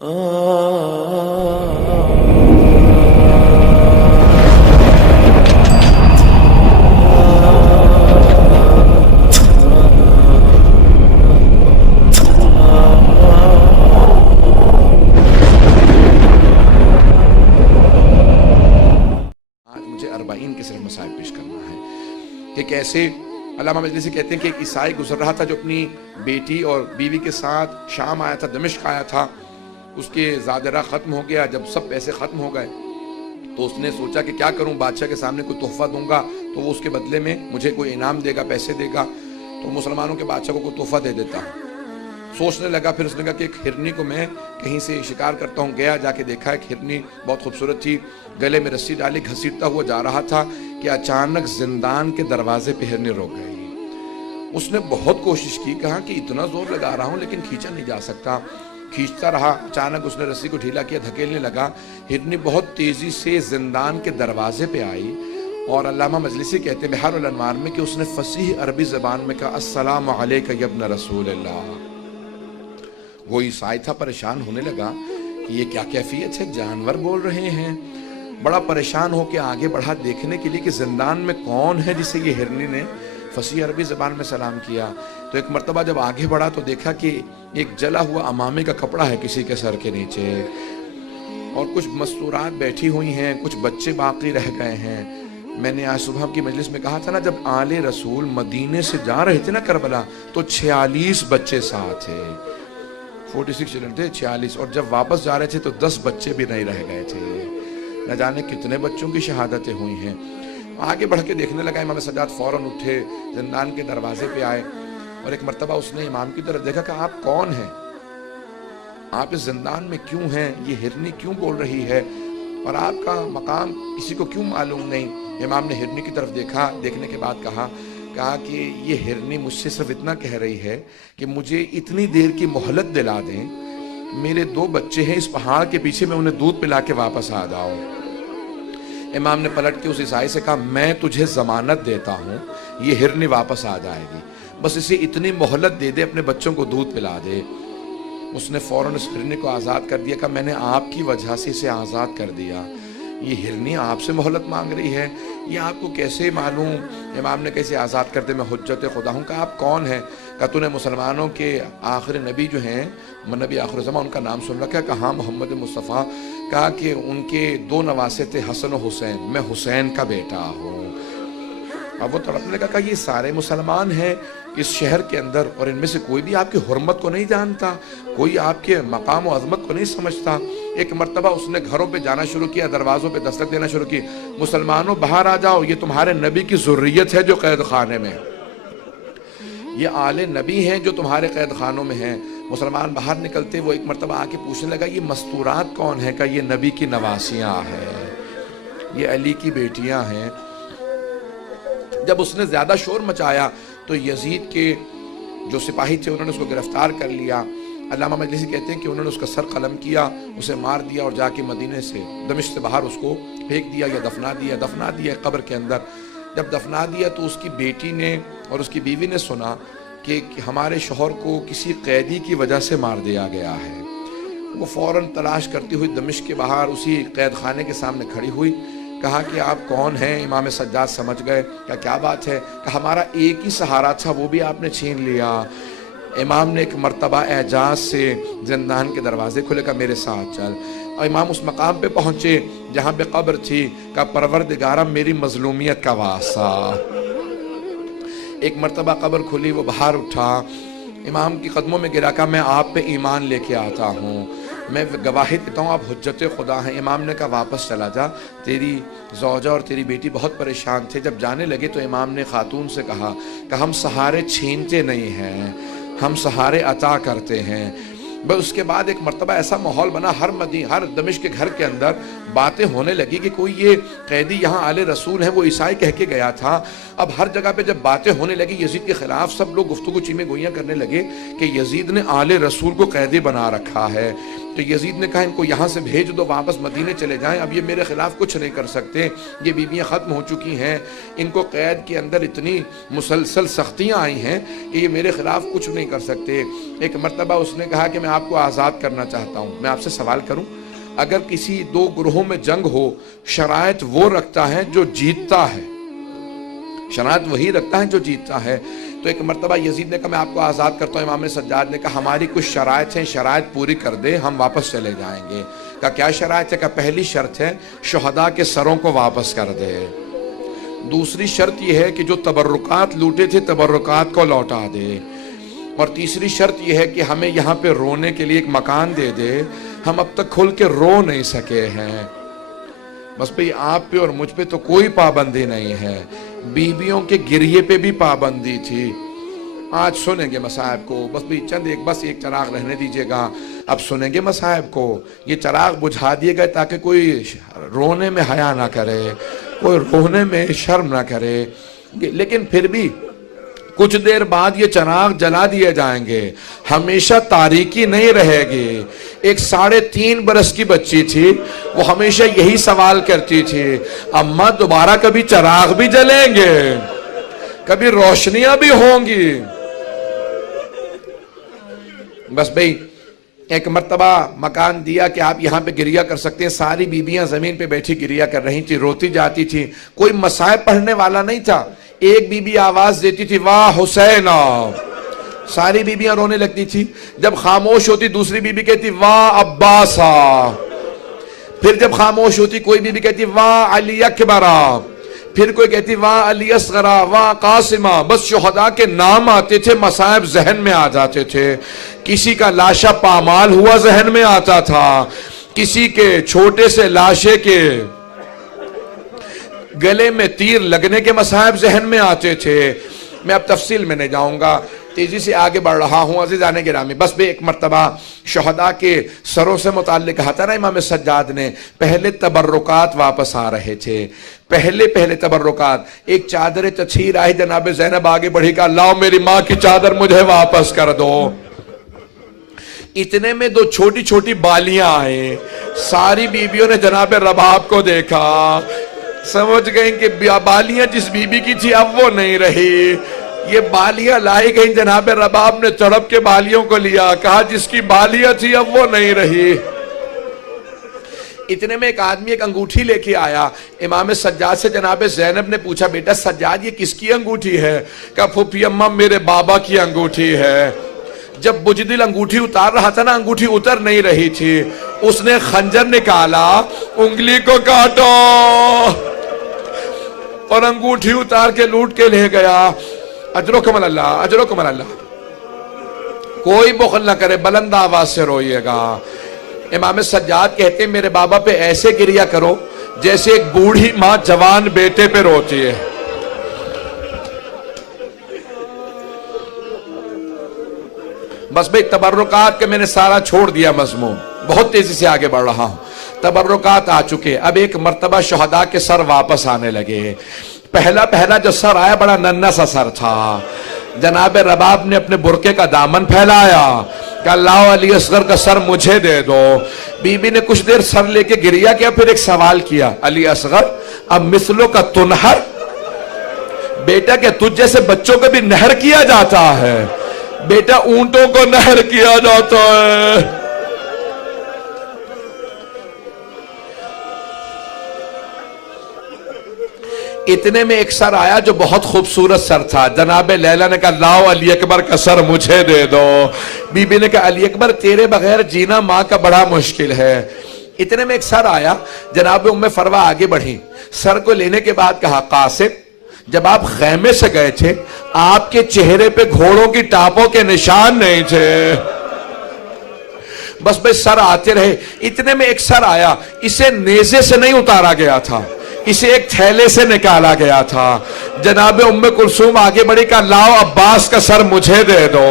مسائل پیش کرنا ہے کہ کیسے علامہ مجلسی کہتے ہیں کہ ایک عیسائی گزر رہا تھا جو اپنی بیٹی اور بیوی کے ساتھ شام آیا تھا، دمشق آیا تھا. اس کے زادرہ ختم ہو گیا. جب سب پیسے ختم ہو گئے تو اس نے سوچا کہ کیا کروں، بادشاہ کے سامنے کوئی تحفہ دوں گا تو وہ اس کے بدلے میں مجھے کوئی انعام دے گا، پیسے دے گا، تو مسلمانوں کے بادشاہ کو کوئی تحفہ دے دیتا ہوں. سوچنے لگا، پھر اس نے کہا کہ ایک ہرنی کو میں کہیں سے شکار کرتا ہوں. گیا، جا کے دیکھا ایک ہرنی بہت خوبصورت تھی، گلے میں رسی ڈالی، گھسیٹتا ہوا جا رہا تھا کہ اچانک زندان کے دروازے پہ ہرنی روک گئی. اس نے بہت کوشش کی، کہا کہ اتنا زور لگا رہا ہوں لیکن کھینچا نہیں جا سکتا. کھینچتا رہا، اچانک اس نے رسی کو ڈھیلا کیا، دھکیلنے لگا. ہرنی بہت تیزی سے زندان کے دروازے پہ آئی اور علامہ مجلسی کہتے ہیں بحار الانوار میں کہ اس نے فصیح عربی زبان میں کہا السلام علیک یا ابن رسول اللہ. وہ عیسائی تھا، پریشان ہونے لگا کہ یہ کیا کیفیت ہے، جانور بول رہے ہیں. بڑا پریشان ہو کے آگے بڑھا دیکھنے کے لیے کہ زندان میں کون ہے جسے یہ ہرنی نے فصیح عربی زبان میں سلام کیا. تو ایک مرتبہ جب آگے بڑھا تو دیکھا کہ ایک جلا ہوا امامے کا کپڑا ہے کسی کے سر کے نیچے، اور کچھ مستورات بیٹھی ہوئی ہیں، کچھ بچے باقی رہ گئے ہیں. میں نے آج صبح کی مجلس میں کہا تھا نا، جب آل رسول مدینے سے جا رہے تھے نا کربلا تو 46 بچے ساتھ تھے. 46 چلڈرن تھے، 46، اور جب واپس جا رہے تھے تو 10 بچے بھی نہیں رہ گئے تھے. نہ جانے کتنے بچوں کی شہادتیں ہوئی ہیں. آگے بڑھ کے دیکھنے لگا. امام سجاد فوراً اٹھے، زندان کے دروازے پہ آئے، اور ایک مرتبہ اس نے امام کی طرف دیکھا کہ آپ کون ہیں، آپ اس زندان میں کیوں ہیں، یہ ہرنی کیوں بول رہی ہے، اور آپ کا مقام کسی کو کیوں معلوم نہیں. امام نے ہرنی کی طرف دیکھا، دیکھنے کے بعد کہا کہ یہ ہرنی مجھ سے صرف اتنا کہہ رہی ہے کہ مجھے اتنی دیر کی مہلت دلا دیں، میرے 2 بچے ہیں اس پہاڑ کے پیچھے، میں انہیں دودھ پلا کے واپس آ جاؤں. امام نے پلٹ کے اس عیسائی سے کہا میں تجھے ضمانت دیتا ہوں یہ ہرنی واپس آ جائے گی، بس اسے اتنی مہلت دے دے، اپنے بچوں کو دودھ پلا دے. اس نے فوراً اس ہرنی کو آزاد کر دیا. کہا میں نے آپ کی وجہ سے اسے آزاد کر دیا، یہ ہرنی آپ سے مہلت مانگ رہی ہے، یہ آپ کو کیسے معلوم؟ امام نے کیسے آزاد کر دے، میں حجت خدا ہوں. کہا آپ کون ہیں؟ کہا تو نے مسلمانوں کے آخر نبی جو ہیں، نبی آخر زمان، ان کا نام سن رکھا؟ کہا ہاں، محمد مصطفیٰ. کہا کہ ان کے 2 نواسے تھے، حسن و حسین، میں حسین کا بیٹا ہوں. اب وہ تڑپنے لگا. کہا یہ سارے مسلمان ہیں اس شہر کے اندر، اور ان میں سے کوئی بھی آپ کی حرمت کو نہیں جانتا، کوئی آپ کے مقام و عظمت کو نہیں سمجھتا. ایک مرتبہ اس نے گھروں پہ جانا شروع کیا، دروازوں پہ دستک دینا شروع کی. مسلمانوں باہر آ جاؤ، یہ تمہارے نبی کی ذریت ہے جو قید خانے میں، یہ آل نبی ہیں جو تمہارے قید خانوں میں ہیں. مسلمان باہر نکلتے. وہ ایک مرتبہ آ کے پوچھنے لگا یہ مستورات کون ہیں؟ کہا یہ نبی کی نواسیاں ہیں، یہ علی کی بیٹیاں ہیں. جب اس نے زیادہ شور مچایا تو یزید کے جو سپاہی تھے انہوں نے اس کو گرفتار کر لیا. علامہ مجلسی کہتے ہیں کہ انہوں نے اس کا سر قلم کیا، اسے مار دیا، اور جا کے مدینے سے، دمشق سے باہر اس کو پھینک دیا یا دفنا دیا قبر کے اندر. جب دفنا دیا تو اس کی بیٹی نے اور اس کی بیوی نے سنا کہ ہمارے شوہر کو کسی قیدی کی وجہ سے مار دیا گیا ہے. وہ فوراً تلاش کرتی ہوئی دمشق کے باہر اسی قید خانے کے سامنے کھڑی ہوئی. کہا کہ آپ کون ہیں؟ امام سجاد سمجھ گئے. کیا بات ہے؟ کہ ہمارا ایک ہی سہارا تھا، وہ بھی آپ نے چھین لیا. امام نے ایک مرتبہ اعجاز سے زندان کے دروازے کھلے. کہا میرے ساتھ چل. اور امام اس مقام پہ پہنچے جہاں پہ قبر تھی. کہا پروردگارہ میری مظلومیت کا واسطہ. ایک مرتبہ قبر کھلی، وہ باہر اٹھا، امام کی قدموں میں گرا. کہا میں آپ پہ ایمان لے کے آتا ہوں، میں گواہی دیتا ہوں آپ حجت خدا ہیں. امام نے کہا واپس چلا جا، تیری زوجہ اور تیری بیٹی بہت پریشان تھے. جب جانے لگے تو امام نے خاتون سے کہا کہ ہم سہارے چھینتے نہیں ہیں، ہم سہارے عطا کرتے ہیں. بس اس کے بعد ایک مرتبہ ایسا ماحول بنا، ہر دمشق کے گھر کے اندر باتیں ہونے لگی کہ کوئی یہ قیدی یہاں آل رسول ہیں، وہ عیسائی کہہ کے گیا تھا. اب ہر جگہ پہ جب باتیں ہونے لگی یزید کے خلاف، سب لوگ گفتگو چیمیں گوئیاں کرنے لگے کہ یزید نے آل رسول کو قیدی بنا رکھا ہے. تو یزید نے کہا ان کو یہاں سے بھیج دو، واپس مدینے چلے جائیں، اب یہ میرے خلاف کچھ نہیں کر سکتے، یہ بیویاں ختم ہو چکی ہیں، ان کو قید کے اندر اتنی مسلسل سختیاں آئی ہیں کہ یہ میرے خلاف کچھ نہیں کر سکتے۔ ایک مرتبہ اس نے کہا کہ میں آپ کو آزاد کرنا چاہتا ہوں، میں آپ سے سوال کروں، اگر کسی دو گروہوں میں جنگ ہو، شرائط وہ رکھتا ہے جو جیتتا ہے، شرائط وہی رکھتا ہے جو جیتتا ہے۔ تو ایک مرتبہ یزید نے کہا میں آپ کو آزاد کرتا ہوں، امام سجاد نے کہا ہماری کچھ شرائط ہیں، شرائط پوری کر دے ہم واپس چلے جائیں گے۔ کہا کیا شرائط ہے؟ کہا پہلی شرط ہے شہداء کے سروں کو واپس کر دے، دوسری شرط یہ ہے کہ جو تبرکات لوٹے تھے تبرکات کو لوٹا دے، اور تیسری شرط یہ ہے کہ ہمیں یہاں پہ رونے کے لیے ایک مکان دے دے، ہم اب تک کھل کے رو نہیں سکے ہیں۔ بس بھئی آپ پہ اور مجھ پہ تو کوئی پابندی نہیں ہے، بیویوں کے گریے پہ بھی پابندی تھی۔ آج سنیں گے مصائب کو، بس بھی بس ایک چراغ رہنے دیجئے گا، اب سنیں گے مصائب کو، یہ چراغ بجھا دیے گئے تاکہ کوئی رونے میں حیا نہ کرے، کوئی رونے میں شرم نہ کرے، لیکن پھر بھی کچھ دیر بعد یہ چراغ جلا دیے جائیں گے، ہمیشہ تاریکی نہیں رہے گی۔ ایک 3.5 برس کی بچی تھی، وہ ہمیشہ یہی سوال کرتی تھی، اماں دوبارہ کبھی چراغ بھی جلیں گے، کبھی روشنیاں بھی ہوں گی؟ بس بھئی ایک مرتبہ مکان دیا کہ آپ یہاں پہ گریہ کر سکتے ہیں، ساری بیویاں زمین پہ بیٹھی گریہ کر رہی تھی، روتی جاتی تھی، کوئی مصائب پڑھنے والا نہیں تھا۔ ایک بی بی آواز دیتی تھی واہ حسین، ساری بیویاں رونے لگتی تھی۔ جب خاموش ہوتی دوسری بی بی کہتی واہ عباسا، پھر جب خاموش ہوتی کوئی بی بی کہتی واہ علی اکبرا، پھر کوئی کہتی واہ علی اصغرا، واہ قاسمہ۔ بس شہداء کے نام آتے تھے، مصائب ذہن میں آ جاتے تھے۔ کسی کا لاشا پامال ہوا ذہن میں آتا تھا، کسی کے چھوٹے سے لاشے کے گلے میں تیر لگنے کے مصائب ذہن میں آتے تھے۔ میں اب تفصیل میں نہیں جاؤں گا، تیزی سے آگے بڑھ رہا ہوں عزیزان گرامی۔ بس بھی ایک مرتبہ شہداء کے سروں سے متعلق کہا تھا نا امام سجاد نے، پہلے تبرکات واپس آ رہے تھے، پہلے تبرکات۔ ایک چادر تطہیر آئی، جناب زینب آگے بڑھی کہا لاؤ میری ماں کی چادر مجھے واپس کر دو۔ اتنے میں 2 چھوٹی چھوٹی بالیاں آئیں، ساری بیویوں نے جناب رباب کو دیکھا، سمجھ گئیں کہ بالیاں جس بی بی کی تھی اب وہ نہیں رہی، یہ بالیاں لائی گئیں۔ جناب رباب نے تڑپ کے بالیوں کو لیا، کہا جس کی بالیاں تھی اب وہ نہیں رہی۔ اتنے میں ایک آدمی ایک انگوٹھی لے کے آیا، امام سجاد سے جناب زینب نے پوچھا بیٹا سجاد یہ کس کی انگوٹھی ہے؟ کہا پھوپھی اماں میرے بابا کی انگوٹھی ہے۔ جب بجدل انگوٹھی اتار رہا تھا نا، انگوٹھی اتر نہیں رہی تھی، اس نے خنجر نکالا، انگلی کو کاٹو، اور انگوٹھی اتار کے لوٹ کے لے گیا۔ اجرکم اللہ، اجرکم اللہ۔ کوئی بخل نہ کرے، بلند آواز سے روئیے گا۔ امام سجاد کہتے ہیں میرے بابا پہ ایسے گریہ کرو جیسے ایک بوڑھی ماں جوان بیٹے پہ روتی ہے۔ بس بھئی تبرکات کے میں نے سارا چھوڑ دیا مضمون، بہت تیزی سے آگے بڑھ رہا ہوں۔ تبرکات آ چکے، اب ایک مرتبہ شہداء کے سر واپس آنے لگے۔ پہلا جو سر آیا بڑا ننھا سا سر تھا، جناب رباب نے اپنے برقعے کا دامن پھیلایا کہ اللہ علی اصغر کا سر مجھے دے دو۔ بی بی نے کچھ دیر سر لے کے گریہ کیا، پھر ایک سوال کیا علی اصغر اب مثلوں کا تنہر، بیٹا کہ تجھ جیسے بچوں کو بھی نہر کیا جاتا ہے؟ بیٹا اونٹوں کو نہر کیا جاتا ہے۔ اتنے میں ایک سر آیا جو بہت خوبصورت سر تھا، جناب لیلا نے کہا لاؤ علی اکبر کا سر مجھے دے دو۔ بی بی نے کہا علی اکبر تیرے بغیر جینا ماں کا بڑا مشکل ہے۔ اتنے میں ایک سر آیا، جناب ام فروہ آگے بڑھی، سر کو لینے کے بعد کہا قاسم جب آپ خیمے سے گئے تھے آپ کے چہرے پہ گھوڑوں کی ٹاپوں کے نشان نہیں تھے۔ بس بھئی سر آتے رہے۔ اتنے میں ایک سر آیا، اسے نیزے سے نہیں اتارا گیا تھا، اسے ایک تھیلے سے نکالا گیا تھا۔ جناب ام کلثوم آگے بڑھی کہا لاؤ عباس کا سر مجھے دے دو۔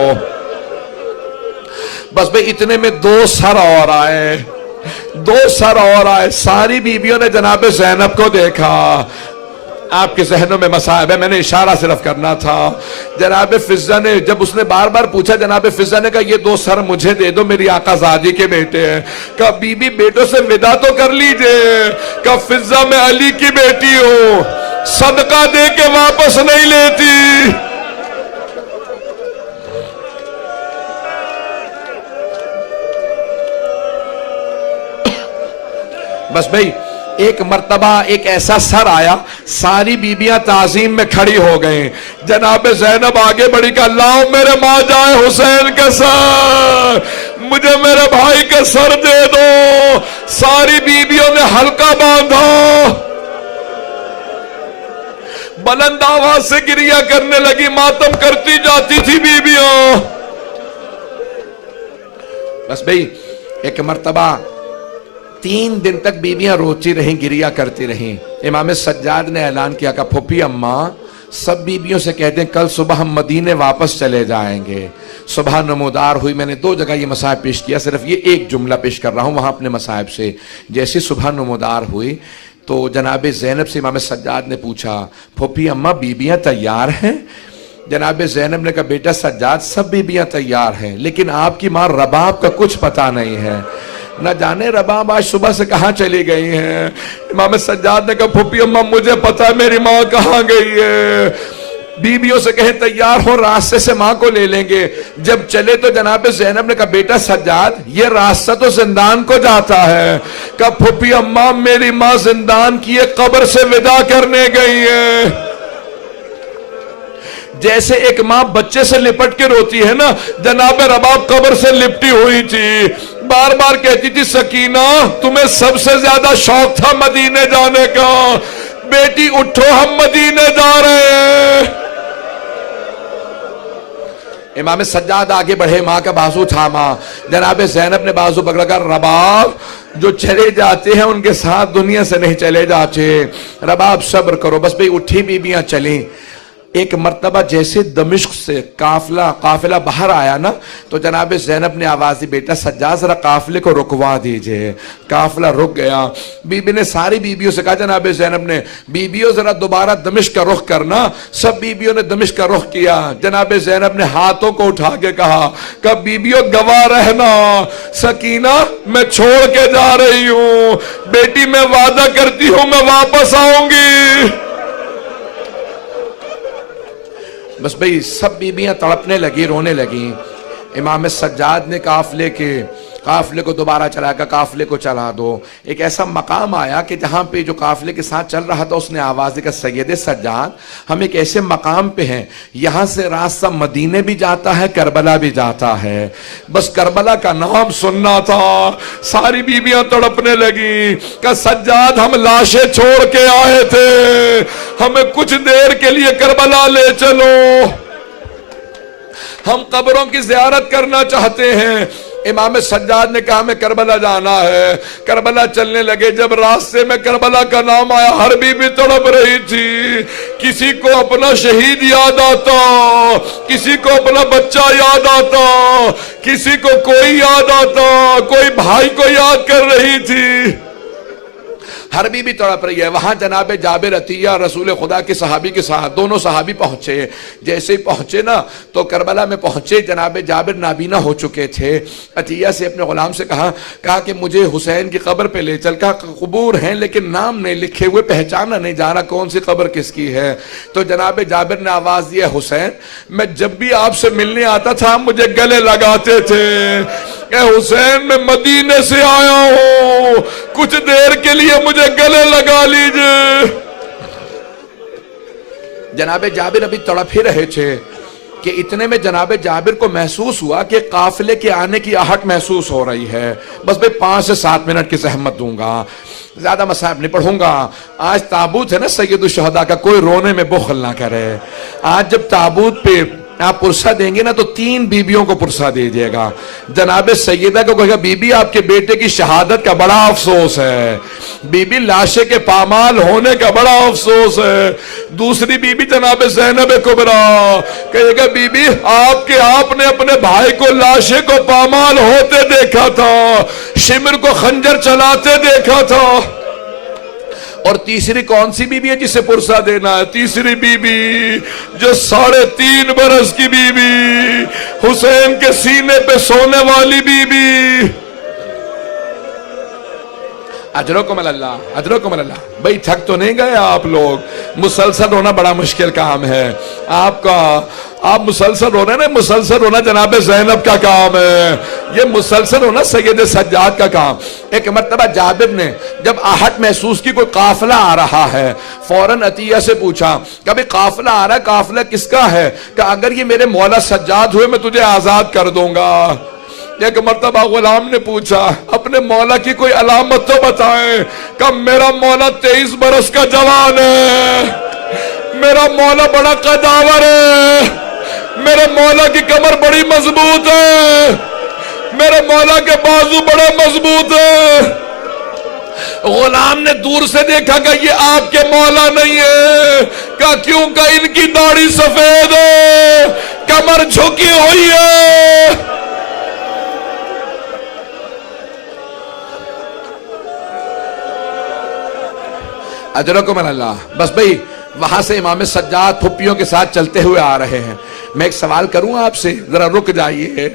بس بھئی اتنے میں 2 سر اور آئے، 2 سر اور آئے۔ ساری بیویوں نے جناب زینب کو دیکھا، آپ کے ذہنوں میں مصائب ہے، میں نے اشارہ صرف کرنا تھا۔ جناب فضہ نے جب اس نے بار بار پوچھا، جناب فضہ نے کہا یہ 2 سر مجھے دے دو، میری آقا زادی کے بیٹے ہیں۔ کہا بی بی بیٹوں سے ودا تو کر لیجئے۔ کہا فضہ میں علی کی بیٹی ہوں، صدقہ دے کے واپس نہیں لیتی۔ بس بھئی ایک مرتبہ ایک ایسا سر آیا، ساری بیبیاں تعظیم میں کھڑی ہو گئیں۔ جناب زینب آگے بڑھی کہ لاؤ میرے ماں جائے حسین کا سر، مجھے میرے بھائی کا سر دے دو۔ ساری بیبیوں نے حلقہ باندھا، بلند آواز سے گریہ کرنے لگی، ماتم کرتی جاتی تھی بیبیاں۔ بس بھئی ایک مرتبہ 3 دن تک بیویاں روتی رہیں، گریہ کرتی رہیں۔ امام سجاد نے اعلان کیا کہ پھوپھی اماں سب بیویوں سے کہتے ہیں کل صبح ہم مدینے واپس چلے جائیں گے۔ صبح نمودار ہوئی، میں نے 2 جگہ یہ مصائب پیش کیا، صرف یہ ایک جملہ پیش کر رہا ہوں وہاں اپنے مصائب سے۔ جیسی صبح نمودار ہوئی تو جناب زینب سے امام سجاد نے پوچھا پھوپھی اماں بیویاں تیار ہیں؟ جناب زینب نے کہا بیٹا سجاد سب بیویاں تیار ہیں، لیکن آپ کی ماں رباب کا کچھ پتہ نہیں ہے، نہ جانے رباب آج صبح سے کہاں چلی گئی ہیں۔ امام سجاد نے کہا پھوپھی اماں مجھے پتا ہے میری ماں کہاں گئی ہے، بیویوں سے کہیں تیار ہو، راستے سے ماں کو لے لیں گے۔ جب چلے تو جناب زینب نے کہا بیٹا سجاد یہ راستہ تو زندان کو جاتا ہے۔ کہا پھوپھی اماں میری ماں زندان کی ایک قبر سے ودا کرنے گئی ہے۔ جیسے ایک ماں بچے سے لپٹ کے روتی ہے نا، جناب رباب قبر سے لپٹی ہوئی تھی، بار بار کہتی تھی سکینہ تمہیں سب سے زیادہ شوق تھا مدینے جانے کا، بیٹی اٹھو ہم مدینے جا رہے ہیں۔ امام سجاد آگے بڑھے، ماں کا بازو تھاما، جناب زینب نے بازو پکڑا کر رباب جو چلے جاتے ہیں ان کے ساتھ دنیا سے نہیں چلے جاتے، رباب صبر کرو۔ بس بھئی اٹھی بیبیاں چلیں۔ ایک مرتبہ جیسے دمشق سے قافلہ باہر آیا نا تو جناب زینب نے آواز دی بیٹا سجاد ذرا قافلے کو رکوا دیجئے۔ قافلہ رک گیا، بی بی نے ساری بیبیوں سے کہا، جناب زینب نے بیبیوں ذرا دوبارہ دمشق کا رخ کرنا۔ سب بیبیوں نے دمشق کا رخ کیا۔ جناب زینب نے ہاتھوں کو اٹھا کے کہا کہ بیبیوں گواہ رہنا، سکینہ میں چھوڑ کے جا رہی ہوں، بیٹی میں وعدہ کرتی ہوں میں واپس آؤں گی۔ بس بھئی سب بیبیاں تڑپنے لگی، رونے لگیں۔ امام سجاد نے قافلے کو دوبارہ چلا کر قافلے کو چلا دو۔ ایک ایسا مقام آیا کہ جہاں پہ جو قافلے کے ساتھ چل رہا تھا اس نے آواز دی کہ سید سجاد ہم ایک ایسے مقام پہ ہیں یہاں سے راستہ مدینے بھی جاتا ہے کربلا بھی جاتا ہے، بس کربلا کا نام سننا تھا۔ ساری بیبیاں تڑپنے لگی کہ سجاد ہم لاشیں چھوڑ کے آئے تھے، ہمیں کچھ دیر کے لیے کربلا لے چلو، ہم قبروں کی زیارت کرنا چاہتے ہیں۔ امام سجاد نے کہا ہمیں کربلا جانا ہے۔ کربلا چلنے لگے، جب راستے میں کربلا کا نام آیا ہر بیوی تڑپ رہی تھی، کسی کو اپنا شہید یاد آتا، کسی کو اپنا بچہ یاد آتا، کسی کو کوئی یاد آتا، کوئی بھائی کو یاد کر رہی تھی، ہر بیوی تڑپ رہی ہے۔ وہاں جناب جابر عطیہ رسول خدا کے صحابی کے ساتھ دونوں صحابی پہنچے۔ جیسے ہی پہنچے نا تو کربلا میں پہنچے، جناب جابر نابینا ہو چکے تھے۔ عطیہ سے اپنے غلام سے کہا کہ مجھے حسین کی قبر پہ لے چل۔ کہا قبور ہیں لیکن نام نہیں لکھے ہوئے، پہچانا نہیں جا رہا کون سی قبر کس کی ہے۔ تو جناب جابر نے آواز دی حسین میں جب بھی آپ سے ملنے آتا تھا مجھے گلے لگاتے تھے، اے حسین میں مدینے سے آیا ہوں، کچھ دیر کے لیے مجھے گلے لگا لیجئے۔ جناب جابر ابھی تڑپ ہی رہے تھے کہ اتنے میں جناب جابر کو محسوس ہوا کہ قافلے کے آنے کی آہٹ محسوس ہو رہی ہے۔ بس بھئی 5 سے 7 منٹ کی زحمت دوں گا، زیادہ مصائب نہیں پڑھوں گا۔ آج تابوت ہے نا سید الشہداء کا، کوئی رونے میں بخل نہ کرے۔ آج جب تابوت پہ آپ پرسہ دیں گے نا تو 3 بیبیوں کو پرسہ دیجئے گا۔ جناب سیدہ کو کہے گا بی بی آپ کے بیٹے کی شہادت کا بڑا افسوس ہے، بی بی لاشے کے پامال ہونے کا بڑا افسوس ہے۔ دوسری بی بی جناب زینب کبریٰ کہے گا بی بی آپ نے اپنے بھائی کو لاشے کو پامال ہوتے دیکھا تھا، شمر کو خنجر چلاتے دیکھا تھا، اور تیسری کون سی بی بی ہے جسے پرسہ دینا ہے؟ تیسری بی بی جو 3.5 برس کی بی بی، حسین کے سینے پہ سونے والی بی بی۔ اجرکم اللہ، اجرکم اللہ۔ بھئی تھک تو نہیں گئے آپ لوگ؟ مسلسل رونا بڑا مشکل کام ہے آپ کا۔ آپ مسلسل رو رہے ہیں نا، مسلسل رونا جناب زینب کا کام ہے، یہ مسلسل رونا سید سجاد کا کام۔ ایک مرتبہ جابر نے جب آہٹ محسوس کی کوئی قافلہ آ رہا ہے، فوراً عطیہ سے پوچھا کہ ابھی قافلہ آ رہا ہے، قافلہ کس کا ہے؟ کہ اگر یہ میرے مولا سجاد ہوئے میں تجھے آزاد کر دوں گا۔ ایک مرتبہ غلام نے پوچھا اپنے مولا کی کوئی علامت تو بتائیں، کہ میرا مولا 23 برس کا جوان ہے، میرا مولا بڑا قداور ہے، میرے مولا کی کمر بڑی مضبوط ہے، میرے مولا کے بازو بڑے مضبوط ہیں۔ غلام نے دور سے دیکھا کہ یہ آپ کے مولا نہیں ہے، کہ کیوں کہ ان کی داڑھی سفید ہے، کمر جھکی ہوئی ہے۔ اجرکم اللہ۔ بس بھئی وہاں سے امام سجاد پھپھیوں کے ساتھ چلتے ہوئے آ رہے ہیں۔ میں ایک سوال کروں آپ سے، ذرا رک جائیے۔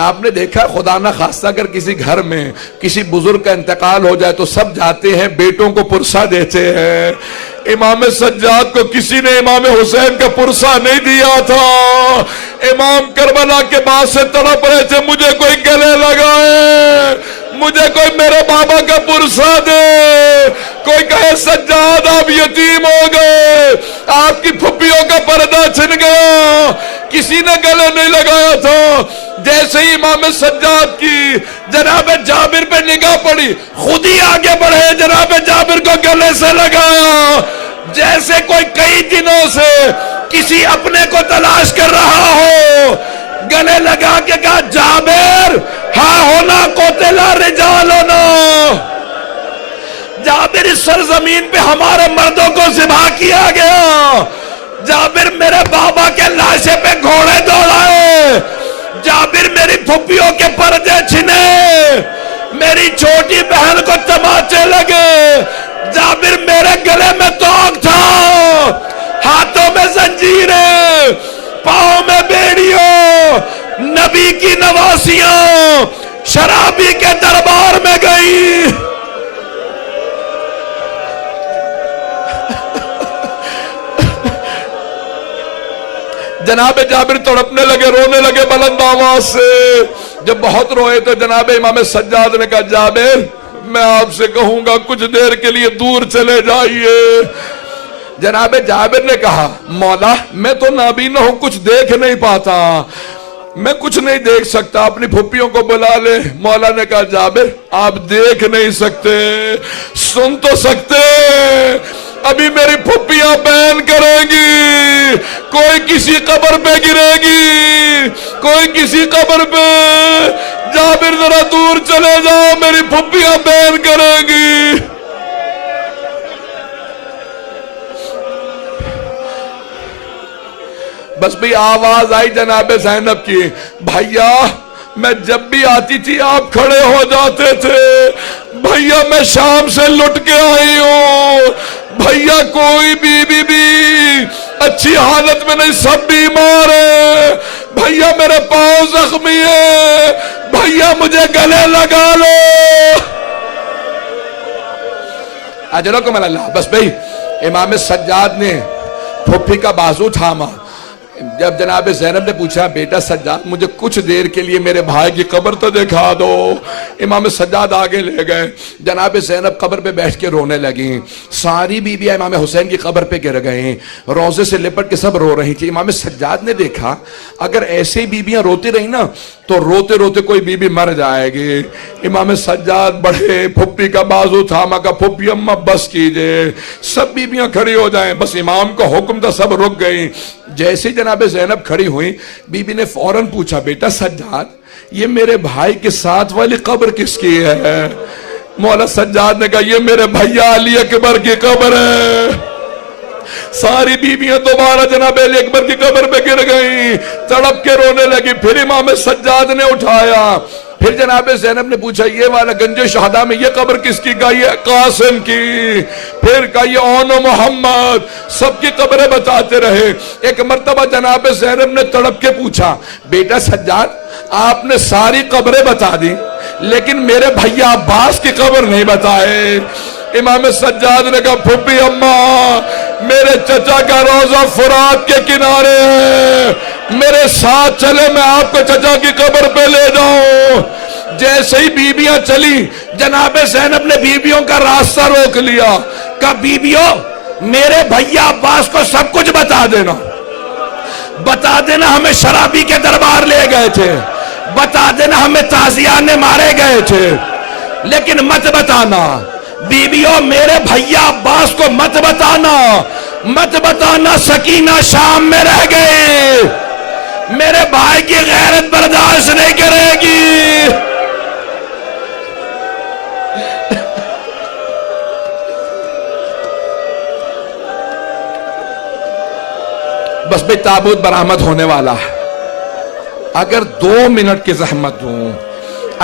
آپ نے دیکھا خدا نہ خواستہ اگر کسی گھر میں کسی بزرگ کا انتقال ہو جائے تو سب جاتے ہیں بیٹوں کو پرسہ دیتے ہیں۔ امام سجاد کو کسی نے امام حسین کا پرسہ نہیں دیا تھا۔ امام کربلا کے بعد سے تڑپ رہے تھے، مجھے کوئی گلے لگائے، مجھے کوئی میرے بابا کا پرسہ دے، کوئی کہے سجاد آپ یتیم ہو گئے، آپ کی پھپھیوں کا پردہ چھن گیا، کسی نے گلے نہیں لگایا تھا۔ جیسے ہی امام سجاد کی جناب جابر پہ نگاہ پڑی، خود ہی آگے بڑھے، جناب جابر کو گلے سے لگایا، جیسے کوئی کئی دنوں سے کسی اپنے کو تلاش کر رہا ہو۔ گلے لگا کے کہا جابر ہاں ہونا قتلا رجالنا، جابر اس سرزمین پہ ہمارے مردوں کو ذبح کیا گیا، جابر میرے بابا کے لاشے پہ گھوڑے دوڑائے، جابر میری پھپھیوں کے پردے چھنے، میری چھوٹی بہن کو تماچے لگے، جابر میرے گلے میں توق تھا، ہاتھوں میں زنجیریں، پاؤں میں بیڑیوں، نبی کی نواسیاں شرابی کے دربار میں گئی۔ جناب جابر تڑپنے لگے، رونے لگے بلند آواز سے۔ جب بہت روئے تو جناب امام سجاد نے کہا جابر میں آپ سے کہوں گا کچھ دیر کے لیے دور چلے جائیے۔ جناب جابر نے کہا مولا میں تو نابینا ہوں، کچھ دیکھ نہیں پاتا، میں کچھ نہیں دیکھ سکتا، اپنی پھپھیوں کو بلا لے۔ مولا نے کہا جابر آپ دیکھ نہیں سکتے، سن تو سکتے، ابھی میری پھپھیاں بیان کریں گی، کوئی کسی قبر پہ گرے گی، کوئی کسی قبر پہ، جابر ذرا دور چلے جاؤ، میری پھپھیاں بیان کریں گی۔ بس بھی آواز آئی جناب زینب کی، بھائیا میں جب بھی آتی تھی آپ کھڑے ہو جاتے تھے، بھائیا میں شام سے لٹ کے آئی ہوں، بھائیا کوئی بی اچھی حالت میں نہیں، سب بیمار ہیں، بھائیا میرے پاؤں زخمی ہیں، بھائیا مجھے گلے لگا لو۔ اجرکم اللہ۔ بس بھئی امام سجاد نے پھپھی کا بازو تھاما۔ جب جناب زینب نے پوچھا بیٹا سجاد مجھے کچھ دیر کے لیے میرے بھائی کی قبر تو دکھا دو، امام سجاد آگے لے گئے، جناب زینب قبر پہ بیٹھ کے رونے لگیں، ساری بیویاں امام حسین کی قبر پہ گر گئیں، روزے سے لپٹ کے سب رو رہی تھی۔ امام سجاد نے دیکھا اگر ایسے بیویاں روتی رہی نا تو روتے روتے کوئی بیوی مر جائے گی۔ امام سجاد بڑھے، پھپھی کا بازو تھاما، کا پھپھی اماں بس کیجئے، سب بیویاں کھڑی ہو جائیں، بس امام کا حکم تھا، سب رک گئیں۔ جیسے جناب زینب کھڑی ہوئی، بی بی نے فوراً پوچھا بیٹا سجاد یہ میرے بھائی کے ساتھ والی قبر کس کی ہے؟ مولا سجاد نے کہا یہ میرے بھیا علی اکبر کی قبر ہے۔ ساری بیویاں دوبارہ جناب علی اکبر کی قبر پہ گر گئیں، تڑپ کے رونے لگی۔ پھر امام سجاد نے اٹھایا، پھر جناب زینب نے پوچھا یہ والا گنج شہداء میں یہ قبر کس کی؟ کہا یہ قاسم کی، پھر کہا یہ اون و محمد، سب کی قبریں بتاتے رہے۔ ایک مرتبہ جناب زینب نے تڑپ کے پوچھا بیٹا سجاد آپ نے ساری قبریں بتا دی لیکن میرے بھیا عباس کی قبر نہیں بتائے۔ امام سجاد نے کہا پھپھی اماں میرے چچا کا روضہ فرات کے کنارے ہے، میرے ساتھ چلے میں آپ کو چچا کی قبر پہ لے جاؤں۔ جیسے ہی بیویاں چلی جناب زینب نے بیویوں کا راستہ روک لیا، کہا بیویوں میرے بھیا عباس کو سب کچھ بتا دینا، بتا دینا ہمیں شرابی کے دربار لے گئے تھے، بتا دینا ہمیں تازیانے مارے گئے تھے، لیکن مت بتانا بیویوں میرے بھیا عباس کو مت بتانا، مت بتانا سکینہ شام میں رہ گئے، میرے بھائی کی غیرت برداشت نہیں کرے گی۔ بس بھئی تابوت برآمد ہونے والا ہے، اگر 2 منٹ کی زحمت دوں،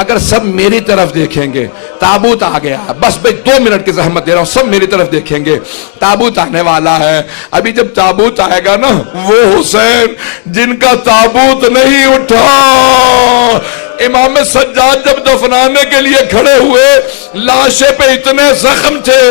اگر سب میری طرف دیکھیں گے تابوت آ گیا، بس بھئی 2 منٹ کی زحمت دے رہا ہوں، سب میری طرف دیکھیں گے تابوت آنے والا ہے۔ ابھی جب تابوت آئے گا نا وہ حسین جن کا تابوت نہیں اٹھا، امام سجاد جب دفنانے کے لیے کھڑے ہوئے لاشے پہ اتنے زخم تھے،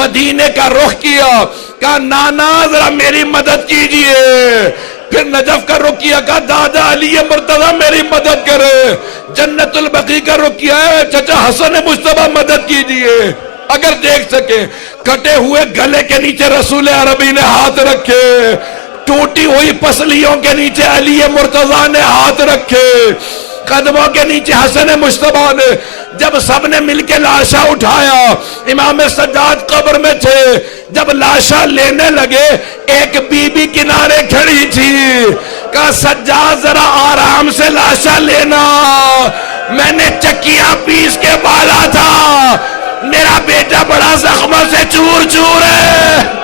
مدینے کا رخ کیا، کہا نانا ذرا میری مدد کیجئے، پھر نجف کا رخ کیا، کہا دادا علی مرتضی میری مدد کرے، جنت البقیع کا رخ کیا ہے چچا حسن مجتبیٰ مدد کیجئے۔ اگر دیکھ سکے کٹے ہوئے گلے کے نیچے رسول عربی نے ہاتھ رکھے، ٹوٹی ہوئی پسلیوں کے نیچے علی مرتضی نے ہاتھ رکھے، قدموں کے نیچے حسن مجتبیٰ نے، جب سب نے مل کے لاشا اٹھایا، امام سجاد قبر میں تھے، جب لاشا لینے لگے ایک بی بی کنارے کھڑی تھی، کہا سجاد ذرا آرام سے لاشا لینا، میں نے چکیاں پیس کے بالا تھا، میرا بیٹا بڑا زخموں سے چور چور ہے۔